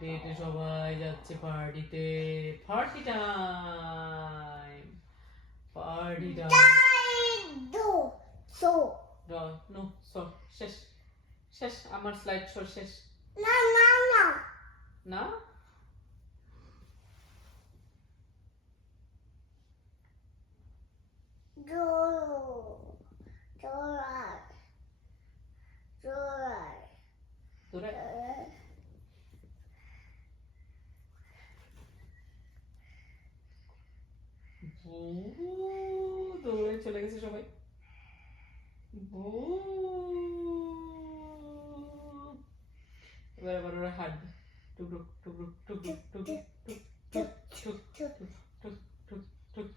হেঁটে হেঁটে সবাই যাচ্ছে পার্টিতে। Party time, party time. নো সো শেষ, শেষ, আমার স্লাইড শো শেষ। না তোরা দৌড়ে চলে গেছে সবাই। এবার আবার ওরা হাঁটবে, টুকরো টুকরো টুকরো টুকরো টুক টুক টুক টুক টুক টুক টুক।